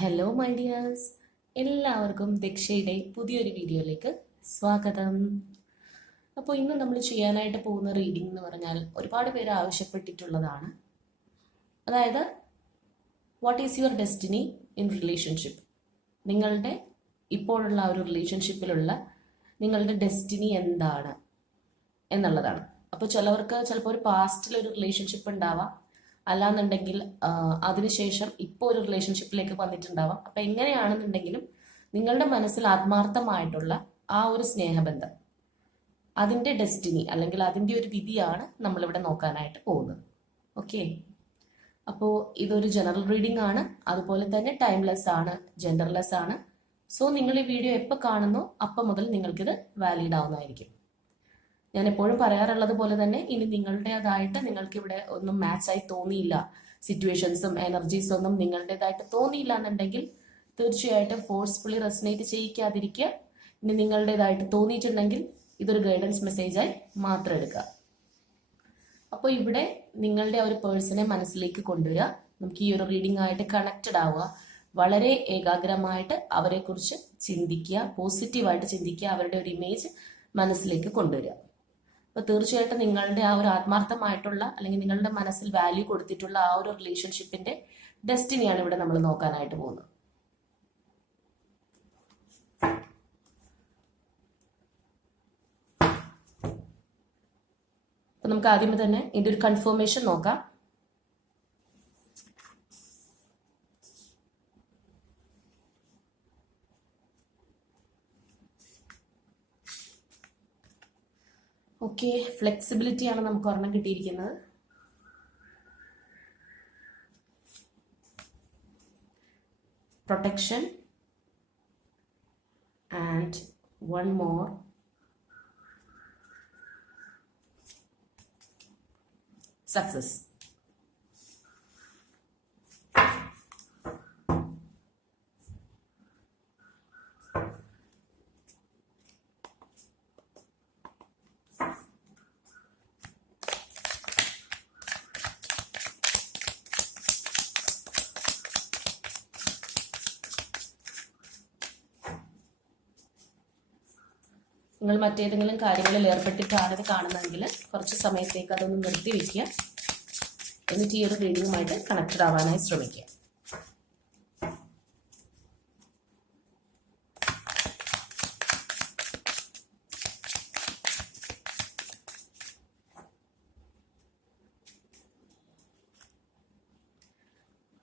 Hello my dears എല്ലാവർക്കും ദക്ഷയുടെ പുതിയൊരു വീഡിയോയിലേക്ക് സ്വാഗതം. അപ്പോൾ ഇന്ന് നമ്മൾ ചെയ്യാനായിട്ട് പോകുന്ന റീഡിംഗ് എന്ന് പറഞ്ഞാൽ ഒരുപാട് പേര് ആവശ്യപ്പെട്ടിട്ടുള്ളതാണ്. അതായത് what is your destiny in relationship നിങ്ങളുടെ ഇപ്പോഴുള്ള ഒരു റിലേഷൻഷിപ്പിലുള്ള നിങ്ങളുടെ ഡെസ്റ്റിനി എന്താണ്? എന്നുള്ളതാണ്. അപ്പോൾ ചിലവർക്ക് ചിലപ്പോൾ ഒരു പാസ്റ്റിൽ ഒരു റിലേഷൻഷിപ്പ് ഉണ്ടാവാം. അല്ലാന്നുണ്ടെങ്കിൽ അതിനുശേഷം ഇപ്പോൾ ഒരു റിലേഷൻഷിപ്പിലേക്ക് വന്നിട്ടുണ്ടാവാം. അപ്പം എങ്ങനെയാണെന്നുണ്ടെങ്കിലും നിങ്ങളുടെ മനസ്സിൽ ആത്മാർത്ഥമായിട്ടുള്ള ആ ഒരു സ്നേഹബന്ധം അതിന്റെ ഡെസ്റ്റിനി അല്ലെങ്കിൽ അതിന്റെ ഒരു വിധിയാണ് നമ്മളിവിടെ നോക്കാനായിട്ട് പോകുന്നത്. ഓക്കെ അപ്പോൾ ഇതൊരു ജനറൽ റീഡിംഗ് ആണ്. അതുപോലെ തന്നെ ടൈംലെസ് ആണ് ജെൻഡർലെസ് ആണ്. സോ നിങ്ങൾ ഈ വീഡിയോ എപ്പോൾ കാണുന്നോ അപ്പം മുതൽ നിങ്ങൾക്കിത് വാലിഡ് ആവുന്നതായിരിക്കും. ഞാൻ എപ്പോഴും പറയാറുള്ളത് പോലെ തന്നെ ഇനി നിങ്ങളുടേതായിട്ട് നിങ്ങൾക്ക് ഇവിടെ ഒന്നും മാച്ചായി തോന്നിയില്ല. സിറ്റുവേഷൻസും എനർജീസും ഒന്നും നിങ്ങളുടേതായിട്ട് തോന്നിയില്ല എന്നുണ്ടെങ്കിൽ തീർച്ചയായിട്ടും ഫോഴ്സ്ഫുള്ളി റെസനേറ്റ് ചെയ്യിക്കാതിരിക്കുക. ഇനി നിങ്ങളുടേതായിട്ട് തോന്നിയിട്ടുണ്ടെങ്കിൽ ഇതൊരു ഗൈഡൻസ് മെസ്സേജായി മാത്രം എടുക്കുക. അപ്പോൾ ഇവിടെ നിങ്ങളുടെ ഒരു പേഴ്സണെ മനസ്സിലേക്ക് കൊണ്ടുവരിക. നമുക്ക് ഈ ഒരു റീഡിംഗ് ആയിട്ട് കണക്റ്റഡ് ആവുക. വളരെ ഏകാഗ്രമായിട്ട് അവരെക്കുറിച്ച് ചിന്തിക്കുക പോസിറ്റീവായിട്ട് ചിന്തിക്കുക അവരുടെ ഒരു ഇമേജ് മനസ്സിലേക്ക് കൊണ്ടുവരിക. അപ്പോൾ തീർച്ചയായിട്ടും നിങ്ങളുടെ ആ ഒരു ആത്മാർത്ഥമായിട്ടുള്ള അല്ലെങ്കിൽ നിങ്ങളുടെ മനസ്സിൽ വാല്യൂ കൊടുത്തിട്ടുള്ള ആ ഒരു റിലേഷൻഷിപ്പിന്റെ ഡെസ്റ്റിനിയാണ് ഇവിടെ നമ്മൾ നോക്കാനായിട്ട് പോകുന്നത്. നമുക്ക് ആദ്യമേ തന്നെ ഇതിന്റെ ഒരു കൺഫർമേഷൻ നോക്കാം. ഓക്കെ ഫ്ലെക്സിബിലിറ്റി ആണ് നമുക്ക് ഒരെണ്ണം കിട്ടിയിരിക്കുന്നത്. Protection and one more success മറ്റേതെങ്കിലും കാര്യങ്ങളിൽ ഏർപ്പെട്ടിട്ടാണ് കാണുന്നതെങ്കിൽ കുറച്ച് സമയത്തേക്ക് അതൊന്ന് നിർത്തി വെക്കുക. എന്നിട്ട് ഈ ഒരു റീഡിങ്ങുമായിട്ട് കണക്റ്റഡ് ആവാനായി ശ്രമിക്കുക.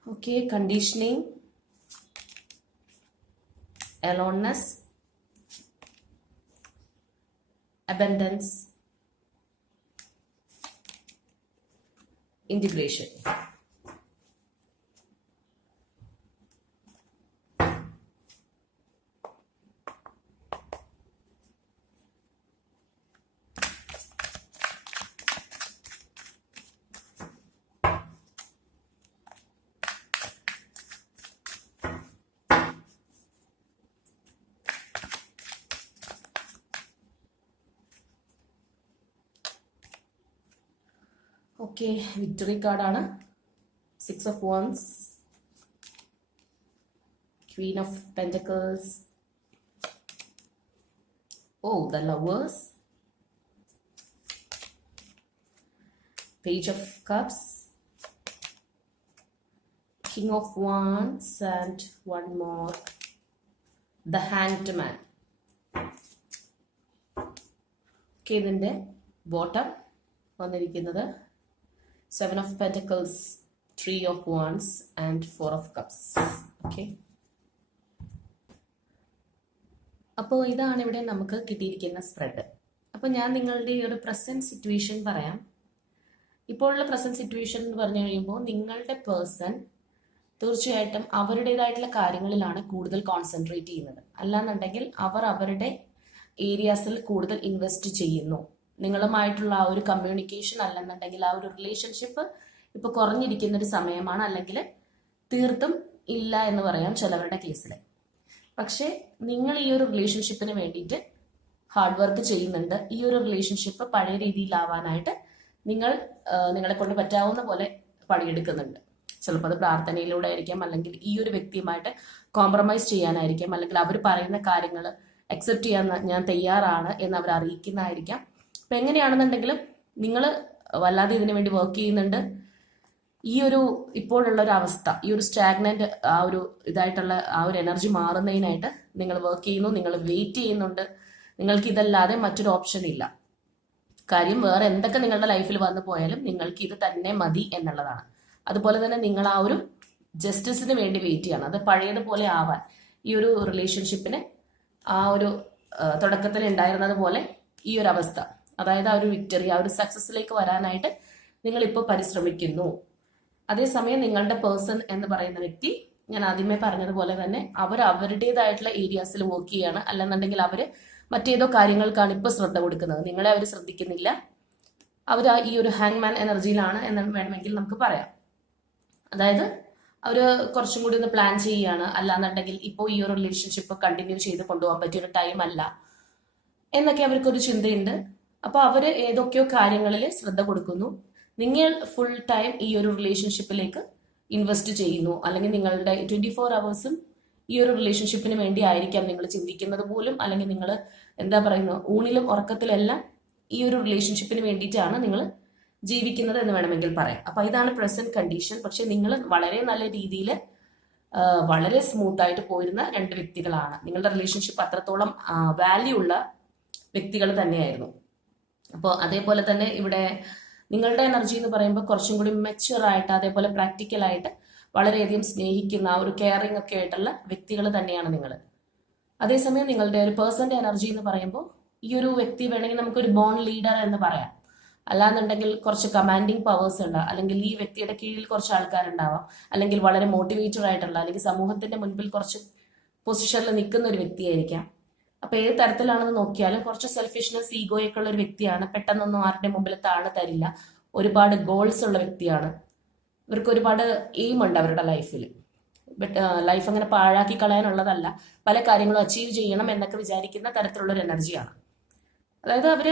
Okay conditioning aloneness abundance, integration. Okay victory കാർഡാണ് six of wands queen of pentacles oh the lovers page of cups king of wands and one more the hand man okay ഇതിന്റെ ബോട്ടം വന്നിരിക്കുന്നത്. Seven of pentacles three of wands and four of cups okay അപ്പോൾ ഇതാണ് ഇവിടെ നമുക്ക് കിട്ടിയിരിക്കുന്ന spread അപ്പോൾ ഞാൻ നിങ്ങളുടെ ഈ ഒരു പ്രസന്റ് സിറ്റുവേഷൻ പറയാം. ഇപ്പോഴുള്ള പ്രസന്റ് സിറ്റുവേഷൻ എന്ന് പറഞ്ഞു കഴിയുമ്പോൾ നിങ്ങളുടെ പേഴ്സൺ തീർച്ചയായിട്ടും അവരുടേതായിട്ടുള്ള കാര്യങ്ങളിലാണ് കൂടുതൽ കോൺസെൻട്രേറ്റ് ചെയ്യുന്നത്. അല്ലാന്നുണ്ടെങ്കിൽ അവർ അവരുടെ ഏരിയാസിൽ കൂടുതൽ ഇൻവെസ്റ്റ് ചെയ്യുന്നു. നിങ്ങളുമായിട്ടുള്ള ആ ഒരു കമ്മ്യൂണിക്കേഷൻ അല്ലെന്നുണ്ടെങ്കിൽ ആ ഒരു റിലേഷൻഷിപ്പ് ഇപ്പൊ കുറഞ്ഞിരിക്കുന്ന ഒരു സമയമാണ്. അല്ലെങ്കിൽ തീർത്തും ഇല്ല എന്ന് പറയാം ചിലവരുടെ കേസിൽ പക്ഷേ നിങ്ങൾ ഈ ഒരു റിലേഷൻഷിപ്പിന് വേണ്ടിയിട്ട് ഹാർഡ് വർക്ക് ചെയ്യുന്നുണ്ട്. ഈ ഒരു റിലേഷൻഷിപ്പ് പഴയ രീതിയിലാവാനായിട്ട് നിങ്ങൾ നിങ്ങളെ കൊണ്ട് പറ്റാവുന്ന പോലെ പണിയെടുക്കുന്നുണ്ട്. ചിലപ്പോൾ അത് പ്രാർത്ഥനയിലൂടെ ആയിരിക്കാം. അല്ലെങ്കിൽ ഈ ഒരു വ്യക്തിയുമായിട്ട് കോംപ്രമൈസ് ചെയ്യാനായിരിക്കാം. അല്ലെങ്കിൽ അവർ പറയുന്ന കാര്യങ്ങൾ അക്സെപ്റ്റ് ചെയ്യാൻ ഞാൻ തയ്യാറാണ് എന്ന് അവർ അറിയിക്കുന്നതായിരിക്കാം അപ്പം എങ്ങനെയാണെന്നുണ്ടെങ്കിലും നിങ്ങൾ വല്ലാതെ ഇതിനു വേണ്ടി വർക്ക് ചെയ്യുന്നുണ്ട്. ഈ ഒരു ഇപ്പോഴുള്ള ഒരു അവസ്ഥ ഈ ഒരു സ്റ്റാഗ്നന്റ് ആ ഒരു ഇതായിട്ടുള്ള ആ ഒരു എനർജി മാറുന്നതിനായിട്ട് നിങ്ങൾ വർക്ക് ചെയ്യുന്നു നിങ്ങൾ വെയിറ്റ് ചെയ്യുന്നുണ്ട്. നിങ്ങൾക്ക് ഇതല്ലാതെ മറ്റൊരു ഓപ്ഷൻ ഇല്ല. കാര്യം വേറെ എന്തൊക്കെ നിങ്ങളുടെ ലൈഫിൽ വന്നു പോയാലും നിങ്ങൾക്ക് ഇത് തന്നെ മതി എന്നുള്ളതാണ്. അതുപോലെ തന്നെ നിങ്ങൾ ആ ഒരു ജസ്റ്റിസിന് വേണ്ടി വെയിറ്റ് ചെയ്യണം. അത് പഴയതുപോലെ ആവാൻ ഈ ഒരു റിലേഷൻഷിപ്പിന് ആ ഒരു തുടക്കത്തിൽ ഉണ്ടായിരുന്നത് പോലെ ഈ ഒരു അവസ്ഥ. അതായത് ആ ഒരു വിക്ടറി ആ ഒരു സക്സസിലേക്ക് വരാനായിട്ട് നിങ്ങൾ ഇപ്പോൾ പരിശ്രമിക്കുന്നു. അതേസമയം നിങ്ങളുടെ പേഴ്സൺ എന്ന് പറയുന്ന വ്യക്തി ഞാൻ ആദ്യമേ പറഞ്ഞതുപോലെ തന്നെ അവർ അവരുടേതായിട്ടുള്ള ഏരിയാസിൽ വർക്ക് ചെയ്യാണ്. അല്ലെന്നുണ്ടെങ്കിൽ അവർ മറ്റേതോ കാര്യങ്ങൾക്കാണ് ഇപ്പോൾ ശ്രദ്ധ കൊടുക്കുന്നത്. നിങ്ങളെ അവർ ശ്രദ്ധിക്കുന്നില്ല. അവർ ഈ ഒരു ഹാങ്മാൻ എനർജിയിലാണ് എന്ന് വേണമെങ്കിൽ നമുക്ക് പറയാം. അതായത് അവർ കുറച്ചും കൂടി ഒന്ന് പ്ലാൻ ചെയ്യുകയാണ്. അല്ലാന്നുണ്ടെങ്കിൽ ഇപ്പോൾ ഈ ഒരു റിലേഷൻഷിപ്പ് കണ്ടിന്യൂ ചെയ്ത് കൊണ്ടുപോകാൻ പറ്റിയ ഒരു ടൈം അല്ല. എന്നൊക്കെ അവർക്കൊരു ചിന്തയുണ്ട്. അപ്പോൾ അവർ ഏതൊക്കെയോ കാര്യങ്ങളിൽ ശ്രദ്ധ കൊടുക്കുന്നു. നിങ്ങൾ ഫുൾ ടൈം ഈ ഒരു റിലേഷൻഷിപ്പിലേക്ക് ഇൻവെസ്റ്റ് ചെയ്യുന്നു. അല്ലെങ്കിൽ നിങ്ങളുടെ ട്വന്റി ഫോർ അവേഴ്സും ഈ ഒരു റിലേഷൻഷിപ്പിന് വേണ്ടി ആയിരിക്കാം നിങ്ങൾ ചിന്തിക്കുന്നത് പോലും. അല്ലെങ്കിൽ നിങ്ങൾ എന്താ പറയുന്നത് ഊണിലും ഉറക്കത്തിലെല്ലാം ഈ ഒരു റിലേഷൻഷിപ്പിന് വേണ്ടിയിട്ടാണ് നിങ്ങൾ ജീവിക്കുന്നത് എന്ന് വേണമെങ്കിൽ പറയാം. അപ്പൊ ഇതാണ് പ്രസന്റ് കണ്ടീഷൻ പക്ഷെ നിങ്ങൾ വളരെ നല്ല രീതിയിൽ വളരെ സ്മൂത്ത് ആയിട്ട് പോയിരുന്ന രണ്ട് വ്യക്തികളാണ്. നിങ്ങളുടെ റിലേഷൻഷിപ്പ് അത്രത്തോളം വാല്യൂ ഉള്ള വ്യക്തികൾ തന്നെയായിരുന്നു. അപ്പോൾ അതേപോലെ തന്നെ ഇവിടെ നിങ്ങളുടെ എനർജി എന്ന് പറയുമ്പോൾ കുറച്ചും കൂടി ആയിട്ട് അതേപോലെ പ്രാക്ടിക്കലായിട്ട് വളരെയധികം സ്നേഹിക്കുന്ന ഒരു കെയറിംഗ് ഒക്കെ ആയിട്ടുള്ള വ്യക്തികൾ തന്നെയാണ് നിങ്ങൾ അതേസമയം നിങ്ങളുടെ ഒരു പേഴ്സന്റെ എനർജി എന്ന് പറയുമ്പോൾ ഈ ഒരു വ്യക്തി വേണമെങ്കിൽ നമുക്കൊരു ബോൺ ലീഡർ എന്ന് പറയാം. അല്ലാന്നുണ്ടെങ്കിൽ കുറച്ച് കമാൻഡിങ് പവേഴ്സ് ഉണ്ടാവും അല്ലെങ്കിൽ ഈ വ്യക്തിയുടെ കീഴിൽ കുറച്ച് ആൾക്കാരുണ്ടാവാം. അല്ലെങ്കിൽ വളരെ മോട്ടിവേറ്റഡ് ആയിട്ടുള്ള അല്ലെങ്കിൽ സമൂഹത്തിന്റെ മുൻപിൽ കുറച്ച് പൊസിഷനിൽ നിൽക്കുന്ന ഒരു വ്യക്തിയായിരിക്കാം. അപ്പൊ ഏത് തരത്തിലാണെന്ന് നോക്കിയാലും കുറച്ച് സെൽഫിഷ്നെസ് ഈഗോയൊക്കെ ഉള്ള ഒരു വ്യക്തിയാണ്. പെട്ടെന്നൊന്നും ആരുടെ മുമ്പിൽ താഴെ തരില്ല. ഒരുപാട് ഗോൾസ് ഉള്ള വ്യക്തിയാണ്. ഇവർക്ക് ഒരുപാട് എയിം ഉണ്ട് അവരുടെ ലൈഫിൽ ലൈഫ് അങ്ങനെ പാഴാക്കി കളയാനുള്ളതല്ല. പല കാര്യങ്ങളും അച്ചീവ് ചെയ്യണം എന്നൊക്കെ വിചാരിക്കുന്ന തരത്തിലുള്ള ഒരു എനർജിയാണ് അതായത് അവർ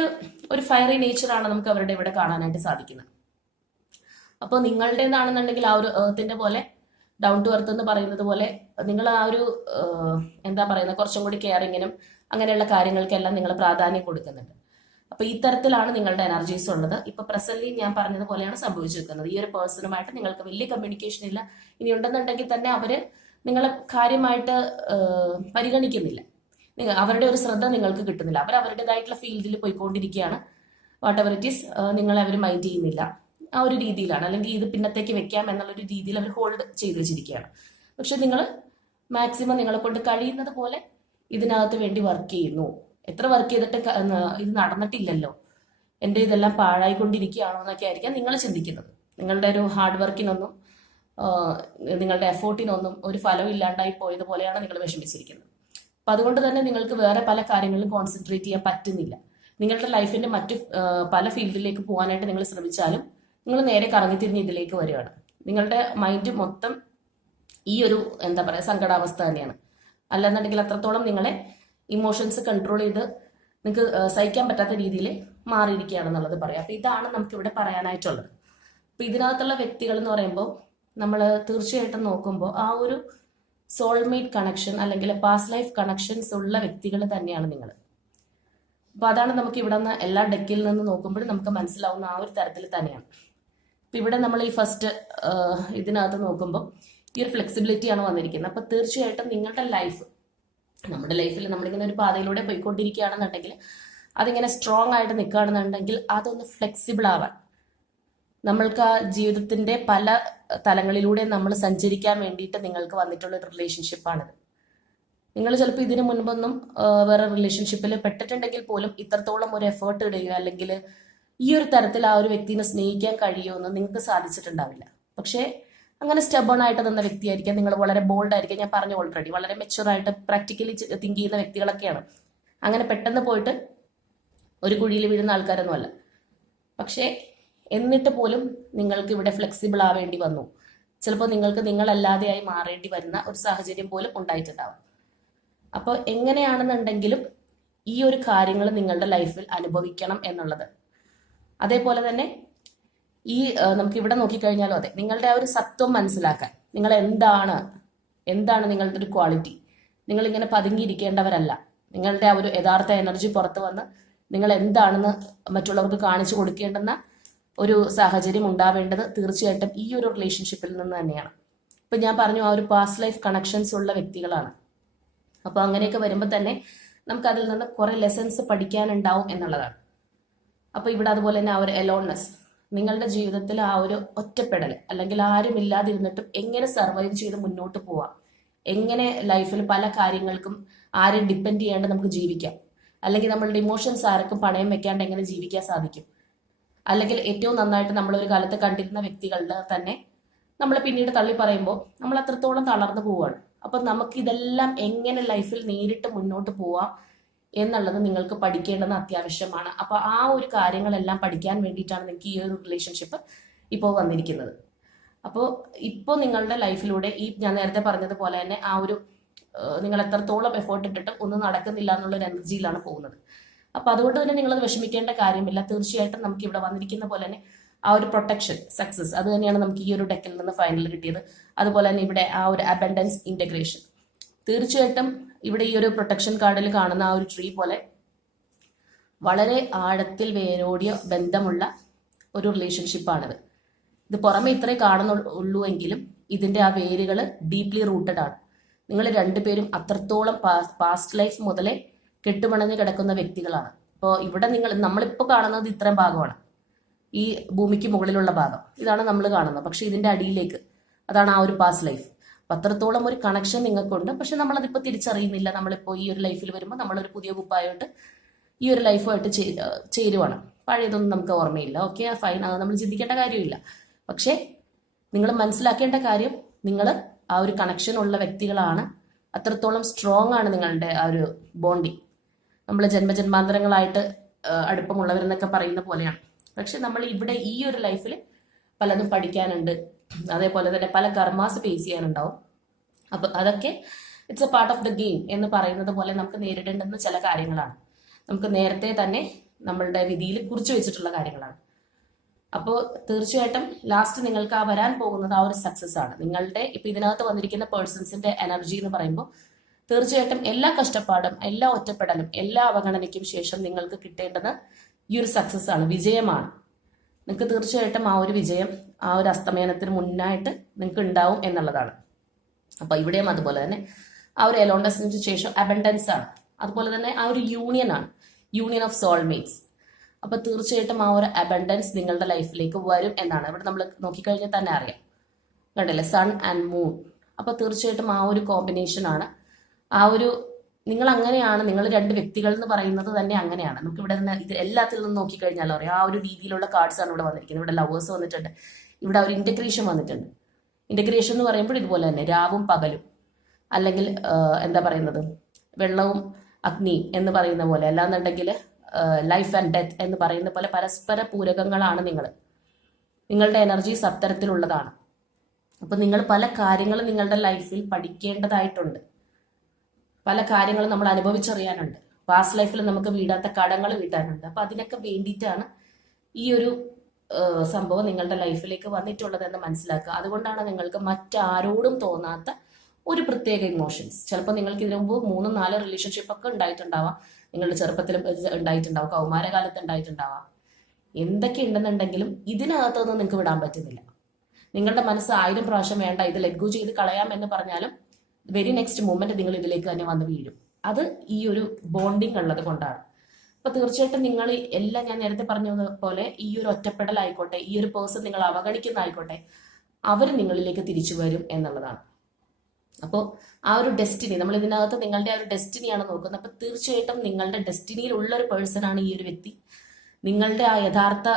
ഒരു ഫയറി നേച്ചറാണ് നമുക്ക് അവരുടെ ഇവിടെ കാണാനായിട്ട് സാധിക്കുന്നത്. അപ്പോൾ നിങ്ങളുടേതാണെന്നുണ്ടെങ്കിൽ ആ ഒരു ഏർത്തിന്റെ പോലെ ഡൗൺ ടു എർത്ത് എന്ന് പറയുന്നത് പോലെ നിങ്ങൾ ആ ഒരു എന്താ പറയുന്നത് കുറച്ചും കൂടി കെയറിങ്ങിനും അങ്ങനെയുള്ള കാര്യങ്ങൾക്കെല്ലാം നിങ്ങൾ പ്രാധാന്യം കൊടുക്കുന്നുണ്ട്. അപ്പൊ ഈ തരത്തിലാണ് നിങ്ങളുടെ എനർജീസ് ഉള്ളത്. ഇപ്പൊ പ്രസന്റ്ലി ഞാൻ പറഞ്ഞതുപോലെയാണ് സംഭവിച്ചിരിക്കുന്നത്. ഈ ഒരു പേഴ്സണുമായിട്ട് നിങ്ങൾക്ക് വലിയ കമ്മ്യൂണിക്കേഷൻ ഇല്ല. ഇനി ഉണ്ടെന്നുണ്ടെങ്കിൽ തന്നെ അവർ നിങ്ങളെ കാര്യമായിട്ട് പരിഗണിക്കുന്നില്ല. നിങ്ങൾ അവരുടെ ഒരു ശ്രദ്ധ നിങ്ങൾക്ക് കിട്ടുന്നില്ല. അവർ അവരുടേതായിട്ടുള്ള ഫീൽഡിൽ പോയിക്കൊണ്ടിരിക്കുകയാണ്. വാട്ട് എവർ ഇറ്റ് ഈസ് നിങ്ങളെ അവർ മൈൻഡ് ചെയ്യുന്നില്ല. ആ ഒരു രീതിയിലാണ്. അല്ലെങ്കിൽ ഇത് പിന്നത്തേക്ക് വെക്കാം എന്നുള്ള ഒരു രീതിയിൽ അവർ ഹോൾഡ് ചെയ്ത് വെച്ചിരിക്കുകയാണ്. പക്ഷെ നിങ്ങൾ മാക്സിമം നിങ്ങളെ കൊണ്ട് കഴിയുന്നത് പോലെ ഇതിനകത്ത് വേണ്ടി വർക്ക് ചെയ്യുന്നു. എത്ര വർക്ക് ചെയ്തിട്ട് ഇത് നടന്നിട്ടില്ലല്ലോ. എന്റെ ഇതെല്ലാം പാഴായിക്കൊണ്ടിരിക്കുകയാണോ എന്നൊക്കെ ആയിരിക്കാം നിങ്ങൾ ചിന്തിക്കുന്നത്. നിങ്ങളുടെ ഒരു ഹാർഡ് വർക്കിനൊന്നും നിങ്ങളുടെ എഫോർട്ടിനൊന്നും ഒരു ഫലം ഇല്ലാണ്ടായി പോയതുപോലെയാണ് നിങ്ങൾ വിഷമിച്ചിരിക്കുന്നത്. അപ്പൊ അതുകൊണ്ട് തന്നെ നിങ്ങൾക്ക് വേറെ പല കാര്യങ്ങളിലും കോൺസെൻട്രേറ്റ് ചെയ്യാൻ പറ്റുന്നില്ല. നിങ്ങളുടെ ലൈഫിന്റെ മറ്റ് പല ഫീൽഡിലേക്ക് പോകാനായിട്ട് നിങ്ങൾ ശ്രമിച്ചാലും നിങ്ങൾ നേരെ കറങ്ങിത്തിരിഞ്ഞ് ഇതിലേക്ക് വരികയാണ്. നിങ്ങളുടെ മൈൻഡ് മൊത്തം ഈ ഒരു എന്താ പറയുക സങ്കടാവസ്ഥ തന്നെയാണ്. അല്ലെന്നുണ്ടെങ്കിൽ അത്രത്തോളം നിങ്ങളെ ഇമോഷൻസ് കൺട്രോൾ ചെയ്ത് നിങ്ങൾക്ക് സഹിക്കാൻ പറ്റാത്ത രീതിയിൽ മാറിയിരിക്കുകയാണെന്നുള്ളത് പറയാം. അപ്പൊ ഇതാണ് നമുക്ക് ഇവിടെ പറയാനായിട്ടുള്ളത്. അപ്പൊ ഇതിനകത്തുള്ള വ്യക്തികൾ എന്ന് പറയുമ്പോൾ നമ്മൾ തീർച്ചയായിട്ടും നോക്കുമ്പോൾ ആ ഒരു സോൾമേറ്റ് കണക്ഷൻ അല്ലെങ്കിൽ പാസ് ലൈഫ് കണക്ഷൻസ് ഉള്ള വ്യക്തികൾ തന്നെയാണ് നിങ്ങൾ. അപ്പൊ അതാണ് നമുക്ക് ഇവിടെ നിന്ന് എല്ലാ ഡെക്കിൽ നിന്ന് നോക്കുമ്പോഴും നമുക്ക് മനസ്സിലാവുന്ന ആ ഒരു തരത്തിൽ തന്നെയാണ്. ഇപ്പൊ ഇവിടെ നമ്മൾ ഈ ഫസ്റ്റ് ഇതിനകത്ത് നോക്കുമ്പോൾ ഈ ഒരു ഫ്ലെക്സിബിലിറ്റിയാണ് വന്നിരിക്കുന്നത്. അപ്പൊ തീർച്ചയായിട്ടും നിങ്ങളുടെ ലൈഫ് നമ്മുടെ ലൈഫിൽ നമ്മളിങ്ങനെ ഒരു പാതയിലൂടെ പോയിക്കൊണ്ടിരിക്കുകയാണെന്നുണ്ടെങ്കിൽ അതിങ്ങനെ സ്ട്രോങ് ആയിട്ട് നിൽക്കുകയാണെന്നുണ്ടെങ്കിൽ അതൊന്ന് ഫ്ലെക്സിബിൾ ആവാൻ നമ്മൾക്ക് ആ ജീവിതത്തിന്റെ പല തലങ്ങളിലൂടെ നമ്മൾ സഞ്ചരിക്കാൻ വേണ്ടിയിട്ട് നിങ്ങൾക്ക് വന്നിട്ടുള്ള ഒരു റിലേഷൻഷിപ്പാണിത് നിങ്ങൾ ചിലപ്പോൾ ഇതിനു മുൻപൊന്നും വേറെ റിലേഷൻഷിപ്പിൽ പെട്ടിട്ടുണ്ടെങ്കിൽ പോലും ഇത്രത്തോളം ഒരു എഫേർട്ട് ഇടുക അല്ലെങ്കിൽ ഈ ഒരു തരത്തിൽ ആ ഒരു വ്യക്തിനെ സ്നേഹിക്കാൻ കഴിയുമെന്ന് നിങ്ങൾക്ക് സാധിച്ചിട്ടുണ്ടാവില്ല. പക്ഷേ അങ്ങനെ സ്റ്റബൺ ആയിട്ട് നിന്ന വ്യക്തിയായിരിക്കാം. നിങ്ങൾ വളരെ ബോൾഡ് ആയിരിക്കാം. ഞാൻ പറഞ്ഞു ഓൾറെഡി വളരെ മെച്ചുവർ ആയിട്ട് പ്രാക്ടിക്കലി തിങ്ക് ചെയ്യുന്ന വ്യക്തികളൊക്കെയാണ്. അങ്ങനെ പെട്ടെന്ന് പോയിട്ട് ഒരു കുഴിയിൽ വീഴുന്ന ആൾക്കാരൊന്നുമല്ല പക്ഷേ എന്നിട്ട് പോലും നിങ്ങൾക്ക് ഇവിടെ ഫ്ലെക്സിബിൾ ആവേണ്ടി വന്നു. ചിലപ്പോൾ നിങ്ങൾക്ക് നിങ്ങളല്ലാതെയായി മാറേണ്ടി വരുന്ന ഒരു സാഹചര്യം പോലും ഉണ്ടായിട്ടുണ്ടാവും. അപ്പോൾ എങ്ങനെയാണെന്നുണ്ടെങ്കിലും ഈ ഒരു കാര്യങ്ങൾ നിങ്ങളുടെ ലൈഫിൽ അനുഭവിക്കണം എന്നുള്ളത്. അതേപോലെ തന്നെ ഈ നമുക്ക് ഇവിടെ നോക്കിക്കഴിഞ്ഞാലും അതെ നിങ്ങളുടെ ആ ഒരു സത്വം മനസ്സിലാക്കാൻ നിങ്ങൾ എന്താണ് എന്താണ് നിങ്ങളുടെ ഒരു ക്വാളിറ്റി നിങ്ങൾ ഇങ്ങനെ പതുങ്ങിയിരിക്കേണ്ടവരല്ല. നിങ്ങളുടെ ആ ഒരു യഥാർത്ഥ എനർജി പുറത്തു വന്ന് നിങ്ങൾ എന്താണെന്ന് മറ്റുള്ളവർക്ക് കാണിച്ചു കൊടുക്കേണ്ടെന്ന ഒരു സാഹചര്യം ഉണ്ടാവേണ്ടത് തീർച്ചയായിട്ടും ഈ ഒരു റിലേഷൻഷിപ്പിൽ നിന്ന് തന്നെയാണ്. ഇപ്പൊ ഞാൻ പറഞ്ഞു ആ ഒരു പാസ്റ്റ് ലൈഫ് കണക്ഷൻസ് ഉള്ള വ്യക്തികളാണ്. അപ്പൊ അങ്ങനെയൊക്കെ വരുമ്പോൾ തന്നെ നമുക്ക് അതിൽ നിന്ന് കുറെ ലെസൺസ് പഠിക്കാനുണ്ടാവും എന്നുള്ളതാണ്. അപ്പൊ ഇവിടെ അതുപോലെ തന്നെ ആ ഒരു എലോൺനെസ് നിങ്ങളുടെ ജീവിതത്തിൽ ആ ഒരു ഒറ്റപ്പെടൽ അല്ലെങ്കിൽ ആരും ഇല്ലാതിരുന്നിട്ടും എങ്ങനെ സർവൈവ് ചെയ്ത് മുന്നോട്ട് പോവാം? എങ്ങനെ ലൈഫിൽ പല കാര്യങ്ങൾക്കും ആരെയും ഡിപ്പെൻഡ് ചെയ്യാണ്ട് നമുക്ക് ജീവിക്കാം? അല്ലെങ്കിൽ നമ്മളുടെ ഇമോഷൻസ് ആർക്കും പണയം വെക്കാണ്ട് എങ്ങനെ ജീവിക്കാൻ സാധിക്കും? അല്ലെങ്കിൽ ഏറ്റവും നന്നായിട്ട് നമ്മൾ ഒരു കാലത്ത് കണ്ടിരുന്ന വ്യക്തികളുടെ തന്നെ നമ്മൾ പിന്നീട് തള്ളി പറയുമ്പോൾ നമ്മൾ അത്രത്തോളം തളർന്നു പോവാണ്. അപ്പൊ നമുക്ക് ഇതെല്ലാം എങ്ങനെ ലൈഫിൽ നേരിട്ട് മുന്നോട്ട് പോവാം? എന്നുള്ളത് നിങ്ങൾക്ക് പഠിക്കേണ്ടത് അത്യാവശ്യമാണ്. അപ്പോൾ ആ ഒരു കാര്യങ്ങളെല്ലാം പഠിക്കാൻ വേണ്ടിയിട്ടാണ് നിങ്ങൾക്ക് ഈ ഒരു റിലേഷൻഷിപ്പ് ഇപ്പോൾ വന്നിരിക്കുന്നത്. അപ്പോൾ ഇപ്പോൾ നിങ്ങളുടെ ലൈഫിലൂടെ ഈ ഞാൻ നേരത്തെ പറഞ്ഞതുപോലെ തന്നെ ആ ഒരു നിങ്ങൾ എത്രത്തോളം എഫേർട്ട് ഇട്ടിട്ട് ഒന്നും നടക്കുന്നില്ല എന്നുള്ള ഒരു എനർജിയിലാണ് പോകുന്നത്. അപ്പൊ അതുകൊണ്ട് തന്നെ നിങ്ങൾ വിഷമിക്കേണ്ട കാര്യമില്ല. തീർച്ചയായിട്ടും നമുക്ക് ഇവിടെ വന്നിരിക്കുന്ന പോലെ തന്നെ ആ ഒരു പ്രൊട്ടക്ഷൻ സക്സസ് അത് തന്നെയാണ് നമുക്ക് ഈ ഒരു ഡെക്കിൽ നിന്ന് ഫൈനൽ കിട്ടിയത്. അതുപോലെ തന്നെ ഇവിടെ ആ ഒരു അബൻഡൻസ് ഇന്റഗ്രേഷൻ തീർച്ചയായിട്ടും ഇവിടെ ഈ ഒരു പ്രൊട്ടക്ഷൻ കാർഡിൽ കാണുന്ന ആ ഒരു ട്രീ പോലെ വളരെ ആഴത്തിൽ വേരോടിയ ബന്ധമുള്ള ഒരു റിലേഷൻഷിപ്പാണിത് ഇത് പുറമെ ഇത്രേ കാണുന്നുള്ളൂ എങ്കിലും ഇതിന്റെ ആ വേരുകൾ ഡീപ്ലി റൂട്ടഡ് ആണ്. നിങ്ങൾ രണ്ടുപേരും അത്രത്തോളം പാസ്റ്റ് ലൈഫ് മുതലേ കെട്ടുമണഞ്ഞ് കിടക്കുന്ന വ്യക്തികളാണ്. അപ്പോൾ ഇവിടെ നിങ്ങൾ നമ്മളിപ്പോൾ കാണുന്നത് ഇത്രയും ഭാഗമാണ്. ഈ ഭൂമിക്ക് മുകളിലുള്ള ഭാഗം. ഇതാണ് നമ്മൾ കാണുന്നത്. പക്ഷെ ഇതിന്റെ അടിയിലേക്ക് അതാണ് ആ ഒരു പാസ്റ്റ് ലൈഫ് അപ്പൊ അത്രത്തോളം ഒരു കണക്ഷൻ നിങ്ങൾക്കുണ്ട്. പക്ഷെ നമ്മളതിപ്പോൾ തിരിച്ചറിയുന്നില്ല. നമ്മളിപ്പോൾ ഈ ഒരു ലൈഫിൽ വരുമ്പോൾ നമ്മളൊരു പുതിയ കുപ്പായിട്ട് ഈ ഒരു ലൈഫുമായിട്ട് ചേരുവാണ്. പഴയതൊന്നും നമുക്ക് ഓർമ്മയില്ല. ഓക്കെ ഫൈൻ അത് നമ്മൾ ചിന്തിക്കേണ്ട കാര്യമില്ല. പക്ഷേ നിങ്ങൾ മനസ്സിലാക്കേണ്ട കാര്യം നിങ്ങൾ ആ ഒരു കണക്ഷൻ ഉള്ള വ്യക്തികളാണ്. അത്രത്തോളം സ്ട്രോങ് ആണ് നിങ്ങളുടെ ആ ഒരു ബോണ്ടിങ് നമ്മൾ ജന്മജന്മാന്തരങ്ങളായിട്ട് അടുപ്പമുള്ളവരെന്നൊക്കെ പറയുന്ന പോലെയാണ്. പക്ഷെ നമ്മൾ ഇവിടെ ഈ ഒരു ലൈഫിൽ പലതും പഠിക്കാനുണ്ട്. അതേപോലെ തന്നെ പല കർമാസ് ഫേസ് ചെയ്യാനുണ്ടാവും. അപ്പൊ അതൊക്കെ it's a part of the game എന്ന് പറയുന്നത് പോലെ നമുക്ക് നേരിടേണ്ടുന്ന ചില കാര്യങ്ങളാണ്. നമുക്ക് നേരത്തെ തന്നെ നമ്മളുടെ വിധിയിൽ കുറിച്ചു വെച്ചിട്ടുള്ള കാര്യങ്ങളാണ്. അപ്പോൾ തീർച്ചയായിട്ടും ലാസ്റ്റ് നിങ്ങൾക്ക് ആ വരാൻ പോകുന്നത് ആ ഒരു സക്സസ് ആണ്. നിങ്ങളുടെ ഇപ്പൊ ഇതിനകത്ത് വന്നിരിക്കുന്ന പേഴ്സൺസിന്റെ എനർജി എന്ന് പറയുമ്പോൾ തീർച്ചയായിട്ടും എല്ലാ കഷ്ടപ്പാടും എല്ലാ ഒറ്റപ്പെടലും എല്ലാ അവഗണനയ്ക്കും ശേഷം നിങ്ങൾക്ക് കിട്ടേണ്ടത് ഈ ഒരു സക്സസ് ആണ് വിജയമാണ്. നിങ്ങൾക്ക് തീർച്ചയായിട്ടും ആ ഒരു വിജയം ആ ഒരു അസ്തമയനത്തിന് മുന്നായിട്ട് നിങ്ങൾക്ക് ഉണ്ടാവും എന്നുള്ളതാണ്. അപ്പോൾ ഇവിടെയും അതുപോലെ തന്നെ ആ ഒരു എലോണ്ടസിന് ശേഷം അബൻഡൻസ് ആണ്. അതുപോലെ തന്നെ ആ ഒരു യൂണിയൻ ആണ്. യൂണിയൻ ഓഫ് സോൾമേറ്റ്സ് അപ്പൊ തീർച്ചയായിട്ടും ആ ഒരു അബൻഡൻസ് നിങ്ങളുടെ ലൈഫിലേക്ക് വരും എന്നാണ്. ഇവിടെ നമ്മൾ നോക്കിക്കഴിഞ്ഞാൽ തന്നെ അറിയാം. കണ്ടല്ലേ? സൺ ആൻഡ് മൂൺ അപ്പൊ തീർച്ചയായിട്ടും ആ ഒരു കോമ്പിനേഷൻ ആണ്. ആ ഒരു നിങ്ങൾ അങ്ങനെയാണ് നിങ്ങൾ രണ്ട് വ്യക്തികൾ എന്ന് പറയുന്നത് തന്നെ അങ്ങനെയാണ്. നമുക്ക് ഇവിടെ നിന്ന് ഇത് എല്ലാത്തിൽ നിന്നും നോക്കിക്കഴിഞ്ഞാൽ അറിയാം. ആ ഒരു രീതിയിലുള്ള കാർഡ്സ് ആണ് ഇവിടെ വന്നിരിക്കുന്നത്. ഇവിടെ ലവേഴ്സ് വന്നിട്ടുണ്ട്. ഇവിടെ ഒരു ഇന്റഗ്രേഷൻ വന്നിട്ടുണ്ട്. ഇന്റഗ്രേഷൻ എന്ന് പറയുമ്പോൾ ഇതുപോലെ തന്നെ രാവും പകലും അല്ലെങ്കിൽ എന്താ പറയുന്നത്? വെള്ളവും അഗ്നിയും എന്ന് പറയുന്ന പോലെ. അല്ലാന്നുണ്ടെങ്കിൽ ലൈഫ് ആൻഡ് ഡെത്ത് എന്ന് പറയുന്ന പോലെ പരസ്പര പൂരകങ്ങളാണ് നിങ്ങൾ നിങ്ങളുടെ എനർജീസ് അത്തരത്തിലുള്ളതാണ് അപ്പൊ നിങ്ങൾ പല കാര്യങ്ങളും നിങ്ങളുടെ ലൈഫിൽ പഠിക്കേണ്ടതായിട്ടുണ്ട്. പല കാര്യങ്ങളും നമ്മൾ അനുഭവിച്ചറിയാനുണ്ട്. പാസ്റ്റ് ലൈഫിൽ നമുക്ക് വീടാത്ത കടങ്ങൾ വീട്ടാനുണ്ട്. അപ്പൊ അതിനൊക്കെ വേണ്ടിയിട്ടാണ് ഈ ഒരു സംഭവം നിങ്ങളുടെ ലൈഫിലേക്ക് വന്നിട്ടുള്ളതെന്ന് മനസ്സിലാക്കുക. അതുകൊണ്ടാണ് നിങ്ങൾക്ക് മറ്റാരോടും തോന്നാത്ത ഒരു പ്രത്യേക ഇമോഷൻസ് ചിലപ്പോൾ നിങ്ങൾക്ക് ഇതിനു മുമ്പ് മൂന്നും നാല് റിലേഷൻഷിപ്പ് ഒക്കെ ഉണ്ടായിട്ടുണ്ടാവാം. നിങ്ങളുടെ ചെറുപ്പത്തിൽ ഉണ്ടായിട്ടുണ്ടാവാം. കൗമാരകാലത്ത് ഉണ്ടായിട്ടുണ്ടാവാം. എന്തൊക്കെ ഉണ്ടെന്നുണ്ടെങ്കിലും ഇതിനകത്തൊന്നും നിങ്ങൾക്ക് വിടാൻ പറ്റുന്നില്ല. നിങ്ങളുടെ മനസ്സ് ആയിരം പ്രാവശ്യം വേണ്ട ഇത് ലഘു ചെയ്ത് കളയാം എന്ന് പറഞ്ഞാലും വെരി നെക്സ്റ്റ് മൂമെന്റ് നിങ്ങൾ ഇതിലേക്ക് തന്നെ വന്ന് വീഴും. അത് ഈ ഒരു ബോണ്ടിങ് ഉള്ളത് കൊണ്ടാണ്. അപ്പൊ തീർച്ചയായിട്ടും നിങ്ങൾ എല്ലാം ഞാൻ നേരത്തെ പറഞ്ഞ പോലെ ഈ ഒരു ഒറ്റപ്പെടലായിക്കോട്ടെ ഈ ഒരു പേഴ്സൺ നിങ്ങൾ അവഗണിക്കുന്നതായിക്കോട്ടെ അവർ നിങ്ങളിലേക്ക് തിരിച്ചു വരും എന്നുള്ളതാണ്. അപ്പോൾ ആ ഒരു ഡെസ്റ്റിനി നമ്മൾ ഇതിനകത്ത് നിങ്ങളുടെ ആ ഒരു ഡെസ്റ്റിനിയാണ് നോക്കുന്നത്. അപ്പൊ തീർച്ചയായിട്ടും നിങ്ങളുടെ ഡെസ്റ്റിനിയിൽ ഉള്ള ഒരു പേഴ്സൺ ആണ് ഈ ഒരു വ്യക്തി. നിങ്ങളുടെ ആ യഥാർത്ഥ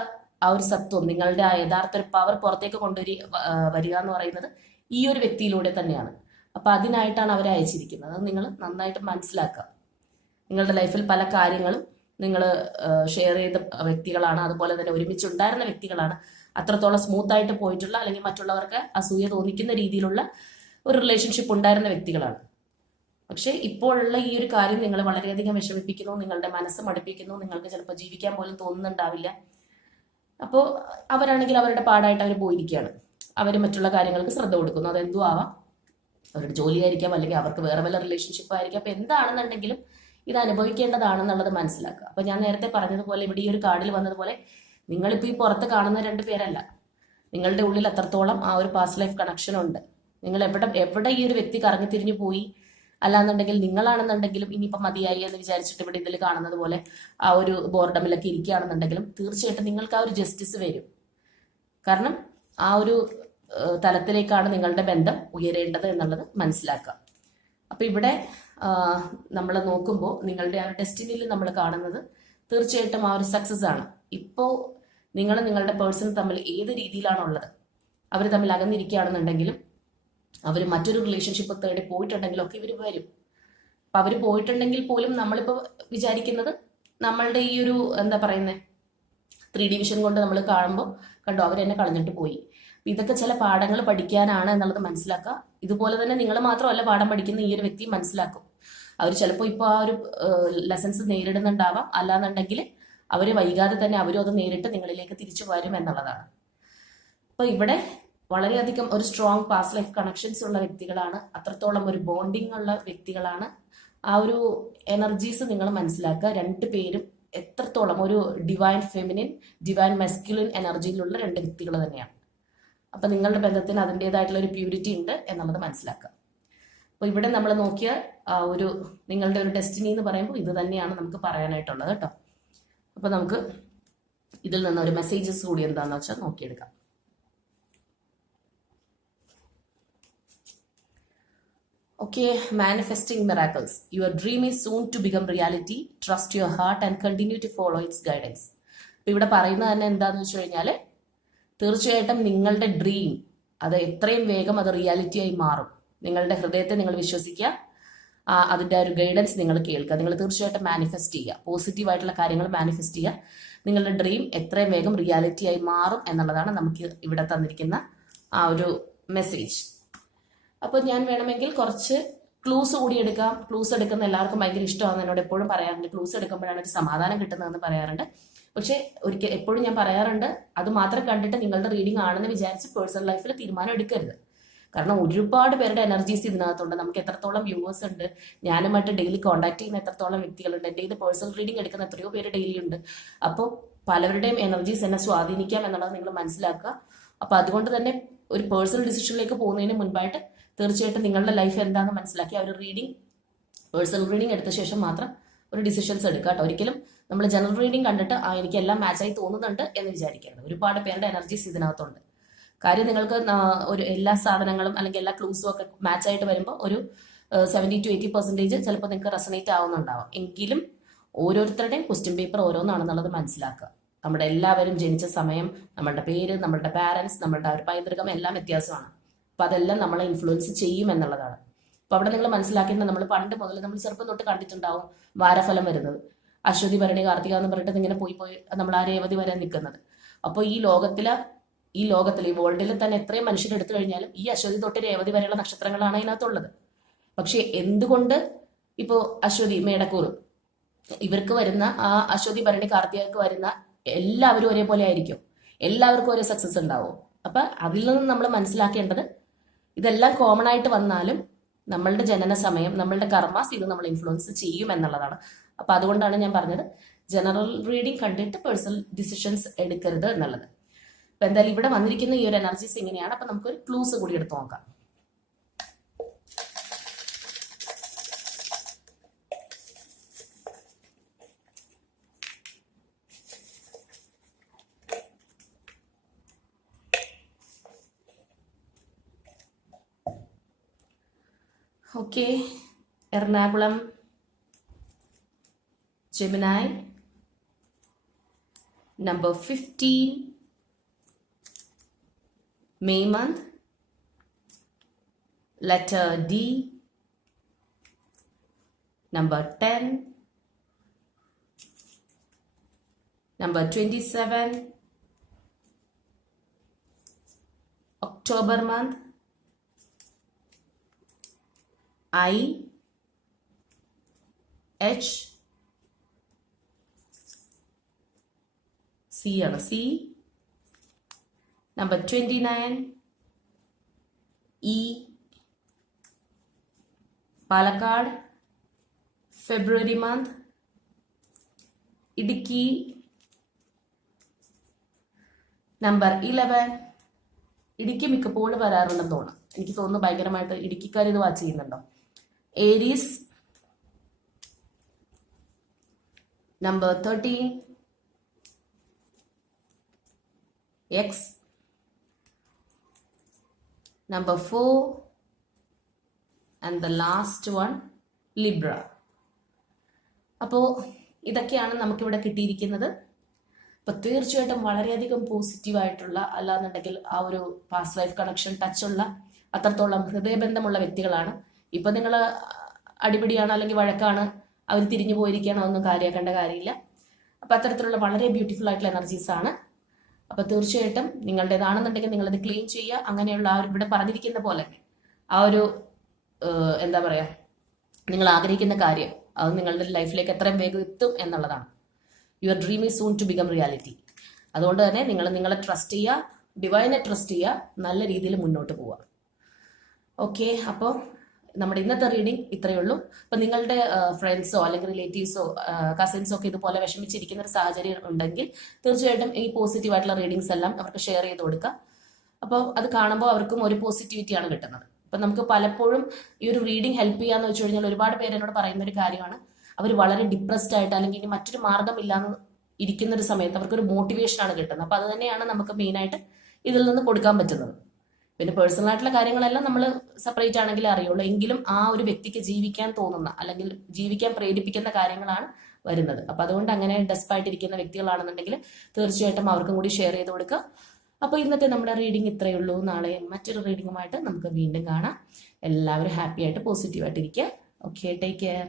ആ ഒരു സത്വം നിങ്ങളുടെ ആ യഥാർത്ഥ ഒരു പവർ പുറത്തേക്ക് കൊണ്ടുവരി വരിക എന്ന് പറയുന്നത് ഈ ഒരു വ്യക്തിയിലൂടെ തന്നെയാണ്. അപ്പൊ അതിനായിട്ടാണ് അവരെ അയച്ചിരിക്കുന്നത്. അത് നിങ്ങൾ നന്നായിട്ട് മനസ്സിലാക്കുക. നിങ്ങളുടെ ലൈഫിൽ പല കാര്യങ്ങളും നിങ്ങൾ ഷെയർ ചെയ്ത വ്യക്തികളാണ്. അതുപോലെ തന്നെ ഒരുമിച്ച് ഉണ്ടായിരുന്ന വ്യക്തികളാണ്. അത്രത്തോളം സ്മൂത്ത് ആയിട്ട് പോയിട്ടുള്ള അല്ലെങ്കിൽ മറ്റുള്ളവർക്ക് അസൂയ തോന്നിക്കുന്ന രീതിയിലുള്ള ഒരു റിലേഷൻഷിപ്പ് ഉണ്ടായിരുന്ന വ്യക്തികളാണ്. പക്ഷെ ഇപ്പോഴുള്ള ഈ ഒരു കാര്യം നിങ്ങൾ വളരെയധികം വിഷമിപ്പിക്കുന്നു നിങ്ങളുടെ മനസ്സ് മടുപ്പിക്കുന്നു നിങ്ങൾക്ക് ചിലപ്പോൾ ജീവിക്കാൻ പോലും തോന്നുന്നുണ്ടാവില്ല. അപ്പോൾ അവരാണെങ്കിൽ അവരുടെ പാടായിട്ട് അവർ പോയിരിക്കുകയാണ്. അവർ മറ്റുള്ള കാര്യങ്ങൾക്ക് ശ്രദ്ധ കൊടുക്കുന്നു. അതെന്തു ആവാം അവരുടെ ജോലിയായിരിക്കാം അല്ലെങ്കിൽ അവർക്ക് വേറെ വല്ല റിലേഷൻഷിപ്പ് ആയിരിക്കാം. അപ്പോൾ എന്താണെന്നുണ്ടെങ്കിലും ഇത് അനുഭവിക്കേണ്ടതാണെന്നുള്ളത് മനസ്സിലാക്കുക. അപ്പോൾ ഞാൻ നേരത്തെ പറഞ്ഞതുപോലെ ഇവിടെ ഈ ഒരു കാർഡിൽ വന്നതുപോലെ നിങ്ങളിപ്പോൾ ഈ പുറത്ത് കാണുന്ന രണ്ട് പേരല്ല. നിങ്ങളുടെ ഉള്ളിൽ അത്രത്തോളം ആ ഒരു പാസ്റ്റ് ലൈഫ് കണക്ഷൻ ഉണ്ട്. നിങ്ങൾ എവിടെ എവിടെ ഈ ഒരു വ്യക്തി കറങ്ങി തിരിഞ്ഞു പോയി? അല്ലാന്നുണ്ടെങ്കിൽ നിങ്ങളാണെന്നുണ്ടെങ്കിലും ഇനിയിപ്പം മതിയായി എന്ന് വിചാരിച്ചിട്ട് ഇവിടെ ഇതിൽ കാണുന്നത് പോലെ ആ ഒരു ബോർഡമിലൊക്കെ ഇരിക്കുകയാണെന്നുണ്ടെങ്കിലും തീർച്ചയായിട്ടും നിങ്ങൾക്ക് ആ ഒരു ജസ്റ്റിസ് വരും. കാരണം ആ ഒരു തലത്തിലേക്കാണ് നിങ്ങളുടെ ബന്ധം ഉയരേണ്ടത് എന്നുള്ളത് മനസ്സിലാക്കുക. അപ്പൊ ഇവിടെ നമ്മൾ നോക്കുമ്പോൾ നിങ്ങളുടെ ആ ഡെസ്റ്റിനിയിൽ നമ്മൾ കാണുന്നത് തീർച്ചയായിട്ടും ആ ഒരു സക്സസ് ആണ്. ഇപ്പോൾ നിങ്ങൾ നിങ്ങളുടെ പേഴ്സൺ തമ്മിൽ ഏത് രീതിയിലാണുള്ളത്? അവർ തമ്മിൽ അകന്നിരിക്കുകയാണെന്നുണ്ടെങ്കിലും അവർ മറ്റൊരു റിലേഷൻഷിപ്പ് തേടി പോയിട്ടുണ്ടെങ്കിലും ഒക്കെ ഇവർ വരും. അപ്പൊ അവർ പോയിട്ടുണ്ടെങ്കിൽ പോലും നമ്മളിപ്പോൾ വിചാരിക്കുന്നത് നമ്മളുടെ ഈ ഒരു എന്താ പറയുന്നത് ത്രീ ഡിവിഷൻ കൊണ്ട് നമ്മൾ കാണുമ്പോൾ കണ്ടോ അവരെന്നെ കളഞ്ഞിട്ട് പോയി. ഇതൊക്കെ ചില പാഠങ്ങൾ പഠിക്കാനാണ് എന്നുള്ളത് മനസ്സിലാക്കുക. ഇതുപോലെ തന്നെ നിങ്ങൾ മാത്രമല്ല പാഠം പഠിക്കുന്ന ഈ ഒരു വ്യക്തി മനസ്സിലാക്കും. അവർ ചിലപ്പോൾ ഇപ്പോൾ ആ ഒരു ലെസൺസ് നേരിടുന്നുണ്ടാവാം. അല്ലാന്നുണ്ടെങ്കിൽ അവർ വൈകാതെ തന്നെ അവരും അത് നേരിട്ട് നിങ്ങളിലേക്ക് തിരിച്ചു വരും എന്നുള്ളതാണ്. അപ്പോൾ ഇവിടെ വളരെയധികം ഒരു സ്ട്രോങ് പാസ് ലൈഫ് കണക്ഷൻസ് ഉള്ള വ്യക്തികളാണ്. അത്രത്തോളം ഒരു ബോണ്ടിങ് ഉള്ള വ്യക്തികളാണ്. ആ ഒരു എനർജീസ് നിങ്ങൾ മനസ്സിലാക്കുക. രണ്ട് പേരും എത്രത്തോളം ഒരു ഡിവൈൻ ഫെമിനിൻ ഡിവൈൻ മെസ്ക്യുലിൻ എനർജിയിലുള്ള രണ്ട് വ്യക്തികൾ തന്നെയാണ്. അപ്പൊ നിങ്ങളുടെ ബന്ധത്തിന് അതിന്റെതായിട്ടുള്ള ഒരു പ്യൂരിറ്റി ഉണ്ട് എന്നുള്ളത് മനസ്സിലാക്കുക അപ്പോൾ ഇവിടെ നമ്മൾ നോക്കിയ ഒരു നിങ്ങളുടെ ഒരു ഡെസ്റ്റിനി എന്ന് പറയുമ്പോൾ ഇത് തന്നെയാണ് നമുക്ക് പറയാനായിട്ടുള്ളത് കേട്ടോ അപ്പൊ നമുക്ക് ഇതിൽ നിന്ന് ഒരു മെസ്സേജസ് കൂടി എന്താണെന്ന് വെച്ചാൽ നോക്കിയെടുക്കാം Okay, manifesting miracles. Your dream is soon to become reality. Trust your heart and continue to follow its guidance. ഇപ്പൊ ഇവിടെ പറയുന്നത് തന്നെ എന്താന്ന് വെച്ച് കഴിഞ്ഞാൽ തീർച്ചയായിട്ടും നിങ്ങളുടെ ഡ്രീം അത് എത്രയും വേഗം അത് റിയാലിറ്റിയായി മാറും. നിങ്ങളുടെ ഹൃദയത്തെ നിങ്ങൾ വിശ്വസിക്കുക. അതിന്റെ ഒരു ഗൈഡൻസ് നിങ്ങൾ കേൾക്കുക. നിങ്ങൾ തീർച്ചയായിട്ടും മാനിഫെസ്റ്റ് ചെയ്യുക. പോസിറ്റീവായിട്ടുള്ള കാര്യങ്ങൾ മാനിഫെസ്റ്റ് ചെയ്യുക. നിങ്ങളുടെ ഡ്രീം എത്രയും വേഗം റിയാലിറ്റിയായി മാറും എന്നുള്ളതാണ് നമുക്ക് ഇവിടെ തന്നിരിക്കുന്ന ആ ഒരു മെസ്സേജ് അപ്പോൾ ഞാൻ വേണമെങ്കിൽ കുറച്ച് ക്ലൂസ് കൂടി എടുക്കാം. ക്ലൂസ് എടുക്കുന്ന എല്ലാവർക്കും ഭയങ്കര ഇഷ്ടമാണ് എന്നോട് എപ്പോഴും പറയാറുണ്ട്. ക്ലൂസ് എടുക്കുമ്പോഴാണ് ഒരു സമാധാനം കിട്ടുന്നതെന്ന് പറയാറുണ്ട്. പക്ഷേ ഒരിക്കൽ എപ്പോഴും ഞാൻ പറയാറുണ്ട് അത് മാത്രം കണ്ടിട്ട് നിങ്ങളുടെ റീഡിംഗ് ആണെന്ന് വിചാരിച്ച് പേഴ്സണൽ ലൈഫിൽ തീരുമാനം എടുക്കരുത്. കാരണം ഒരുപാട് പേരുടെ എനർജീസ് ഇതിനകത്തുണ്ട്. നമുക്ക് എത്രത്തോളം വ്യൂവേഴ്സ് ഉണ്ട് ഞാനുമായിട്ട് ഡെയിലി കോൺടാക്ട് ചെയ്യുന്ന എത്രത്തോളം വ്യക്തികളുണ്ട് എന്റെ ഇത് പേഴ്സണൽ റീഡിംഗ് എടുക്കുന്ന എത്രയോ പേര് ഡെയിലി ഉണ്ട്. അപ്പോൾ പലവരുടെയും എനർജീസ് എന്നെ സ്വാധീനിക്കാം എന്നുള്ളത് നിങ്ങൾ മനസ്സിലാക്കുക. അപ്പോൾ അതുകൊണ്ട് തന്നെ ഒരു പേഴ്സണൽ ഡിസിഷനിലേക്ക് പോകുന്നതിന് മുൻപായിട്ട് തീർച്ചയായിട്ടും നിങ്ങളുടെ ലൈഫ് എന്താണെന്ന് മനസ്സിലാക്കി ആ ഒരു റീഡിംഗ് പേഴ്സണൽ റീഡിംഗ് എടുത്ത ശേഷം മാത്രം ഒരു ഡിസിഷൻസ് എടുക്കുക കേട്ടോ. ഒരിക്കലും നമ്മൾ ജനറൽ റീഡിംഗ് കണ്ടിട്ട് ആ എനിക്ക് എല്ലാം മാച്ചായി തോന്നുന്നുണ്ട് എന്ന് വിചാരിക്കരുത്. ഒരുപാട് പേരുടെ എനർജീസ് ഇതിനകത്തുണ്ട്. കാര്യം നിങ്ങൾക്ക് ഒരു എല്ലാ സാധനങ്ങളും അല്ലെങ്കിൽ എല്ലാ ക്ലൂസും ഒക്കെ മാച്ചായിട്ട് വരുമ്പോൾ ഒരു സെവന്റി ടു എയ്റ്റി പെർസെന്റേജ് ചിലപ്പോൾ നിങ്ങൾക്ക് റെസനേറ്റ് ആവുന്നുണ്ടാവും. എങ്കിലും ഓരോരുത്തരുടെയും ക്വസ്റ്റ്യൻ പേപ്പർ ഓരോന്നാണെന്നുള്ളത് മനസ്സിലാക്കുക. നമ്മുടെ എല്ലാവരും ജനിച്ച സമയം നമ്മളുടെ പേര് നമ്മളുടെ പാരൻസ് നമ്മളുടെ ഒരു പൈതൃകം എല്ലാം വ്യത്യാസമാണ്. അപ്പം അതെല്ലാം നമ്മളെ ഇൻഫ്ലുവൻസ് ചെയ്യും എന്നുള്ളതാണ്. അപ്പൊ അവിടെ നിങ്ങൾ മനസ്സിലാക്കേണ്ടത് നമ്മൾ പണ്ട് മുതൽ നമ്മൾ ചെറുപ്പം തൊട്ട് കണ്ടിട്ടുണ്ടാവും വാരഫലം വരുന്നത്. അശ്വതി ഭരണി കാർത്തിക എന്ന് പറഞ്ഞിട്ട് ഇങ്ങനെ പോയി പോയി നമ്മൾ ആ രേവതി വരെ നിൽക്കുന്നത്. അപ്പോൾ ഈ ലോകത്തിലെ ഈ ലോകത്തിൽ ഈ വേൾഡിൽ തന്നെ എത്രയും മനുഷ്യർ എടുത്തു കഴിഞ്ഞാലും ഈ അശ്വതി തൊട്ട് രേവതി വരെയുള്ള നക്ഷത്രങ്ങളാണ് അതിനകത്തുള്ളത്. പക്ഷെ എന്തുകൊണ്ട് ഇപ്പോ അശ്വതി മേടക്കൂർ ഇവർക്ക് വരുന്ന ആ അശ്വതി ഭരണി കാർത്തികക്ക് വരുന്ന എല്ലാവരും ഒരേപോലെ ആയിരിക്കും. എല്ലാവർക്കും ഒരേ സക്സസ് ഉണ്ടാവും. അപ്പൊ അതിൽ നിന്ന് നമ്മൾ മനസ്സിലാക്കേണ്ടത് ഇതെല്ലാം കോമൺ ആയിട്ട് വന്നാലും നമ്മളുടെ ജനന സമയം നമ്മളുടെ കർമാസ് ഇത് നമ്മൾ ഇൻഫ്ലുവൻസ് ചെയ്യും എന്നുള്ളതാണ്. അപ്പൊ അതുകൊണ്ടാണ് ഞാൻ പറഞ്ഞത് ജനറൽ റീഡിംഗ് കണ്ടിട്ട് പേഴ്സണൽ ഡിസിഷൻസ് എടുക്കരുത് എന്നുള്ളത്. അപ്പൊ എന്തായാലും ഇവിടെ വന്നിരിക്കുന്ന ഈ ഒരു എനർജീസ് എങ്ങനെയാണ് അപ്പൊ നമുക്കൊരു ക്ലൂസ് കൂടി എടുത്ത് നോക്കാം. Okay Ernakulam Gemini. Number 15, May month. Letter D. Number 10. Number 27. October month. I. H ആണ് C number twenty nine E Palakkad February month Idukki. Number eleven Idukki മിക്കപ്പോഴും വരാറുണ്ടെന്ന് തോന്നുന്നു. എനിക്ക് തോന്നുന്നു ഭയങ്കരമായിട്ട് ഇടുക്കിക്കാർ ഇത് വാച്ച് ചെയ്യുന്നുണ്ടോ? Aries number thirteen X number 4 and the last one Libra അപ്പോൾ ഇതൊക്കെയാണ് നമുക്കിവിടെ കിട്ടിയിരിക്കുന്നത്. അപ്പോൾ തീർച്ചയായിട്ടും വളരെയധികം പോസിറ്റീവായിട്ടുള്ള അല്ലാന്നുണ്ടെങ്കിൽ ആ ഒരു പാസ്റ്റ് ലൈഫ് കണക്ഷൻ ടച്ചുള്ള അത്രത്തോളം ഹൃദയബന്ധമുള്ള വ്യക്തികളാണ്. ഇപ്പം നിങ്ങൾ അടിപിടിയാണ് അല്ലെങ്കിൽ വഴക്കാണ് അവർ തിരിഞ്ഞു പോയിരിക്കുകയാണ് അതൊന്നും കാര്യമാക്കേണ്ട കാര്യമില്ല. അപ്പം അത്തരത്തിലുള്ള വളരെ ബ്യൂട്ടിഫുൾ ആയിട്ടുള്ള എനർജീസ് ആണ്. അപ്പോൾ തീർച്ചയായിട്ടും നിങ്ങളുടേതാണെന്നുണ്ടെങ്കിൽ നിങ്ങളത് ക്ലീൻ ചെയ്യുക. അങ്ങനെയുള്ള ആ ഒരു ഇവിടെ പറഞ്ഞിരിക്കുന്ന പോലെ ആ ഒരു എന്താ പറയാ നിങ്ങൾ ആഗ്രഹിക്കുന്ന കാര്യം അത് നിങ്ങളുടെ ലൈഫിലേക്ക് എത്രയും വേഗം എത്തും എന്നുള്ളതാണ്. Your dream is soon to become reality അതുകൊണ്ട് തന്നെ നിങ്ങൾ നിങ്ങളെ ട്രസ്റ്റ് ചെയ്യുക ഡിവൈനെ ട്രസ്റ്റ് ചെയ്യുക നല്ല രീതിയിൽ മുന്നോട്ട് പോവുക. ഓക്കെ അപ്പോൾ നമ്മുടെ ഇന്നത്തെ റീഡിംഗ് ഇത്രയേ ഉള്ളൂ. അപ്പം നിങ്ങളുടെ ഫ്രണ്ട്സോ അല്ലെങ്കിൽ റിലേറ്റീവ്സോ കസിൻസോ ഒക്കെ ഇതുപോലെ വിഷമിച്ചിരിക്കുന്ന ഒരു സാഹചര്യം ഉണ്ടെങ്കിൽ തീർച്ചയായിട്ടും ഈ പോസിറ്റീവ് ആയിട്ടുള്ള റീഡിങ്സ് എല്ലാം അവർക്ക് ഷെയർ ചെയ്ത് കൊടുക്കുക. അപ്പോൾ അത് കാണുമ്പോൾ അവർക്കും ഒരു പോസിറ്റിവിറ്റിയാണ് കിട്ടുന്നത്. അപ്പം നമുക്ക് പലപ്പോഴും ഈ ഒരു റീഡിംഗ് ഹെൽപ്പ് ചെയ്യാന്ന് വെച്ച് കഴിഞ്ഞാൽ ഒരുപാട് പേര് എന്നോട് പറയുന്ന ഒരു കാര്യമാണ്. അവർ വളരെ ഡിപ്രസ്ഡ് ആയിട്ട് അല്ലെങ്കിൽ ഇനി മറ്റൊരു മാർഗമില്ലാന്ന് ഇരിക്കുന്ന ഒരു സമയത്ത് അവർക്കൊരു മോട്ടിവേഷൻ ആണ് കിട്ടുന്നത്. അപ്പം അത് തന്നെയാണ് നമുക്ക് മെയിനായിട്ട് ഇതിൽ നിന്ന് കൊടുക്കാൻ പറ്റുന്നത്. പിന്നെ പേഴ്സണൽ ആയിട്ടുള്ള കാര്യങ്ങളെല്ലാം നമ്മൾ സെപ്പറേറ്റ് ആണെങ്കിലേ അറിയുള്ളൂ. എങ്കിലും ആ ഒരു വ്യക്തിക്ക് ജീവിക്കാൻ തോന്നുന്ന അല്ലെങ്കിൽ ജീവിക്കാൻ പ്രേരിപ്പിക്കുന്ന കാര്യങ്ങളാണ് വരുന്നത്. അപ്പൊ അതുകൊണ്ട് അങ്ങനെ ഡെസ്പായിട്ടിരിക്കുന്ന വ്യക്തികളാണെന്നുണ്ടെങ്കിൽ തീർച്ചയായിട്ടും അവർക്കും കൂടി ഷെയർ ചെയ്ത് കൊടുക്കുക. അപ്പോൾ ഇന്നത്തെ നമ്മുടെ റീഡിംഗ് ഇത്രയേ ഉള്ളൂ. നാളെ മറ്റൊരു റീഡിങ്ങുമായിട്ട് നമുക്ക് വീണ്ടും കാണാം. എല്ലാവരും ഹാപ്പി ആയിട്ട് പോസിറ്റീവായിട്ടിരിക്കുക ഓക്കെ ടേക്ക് കെയർ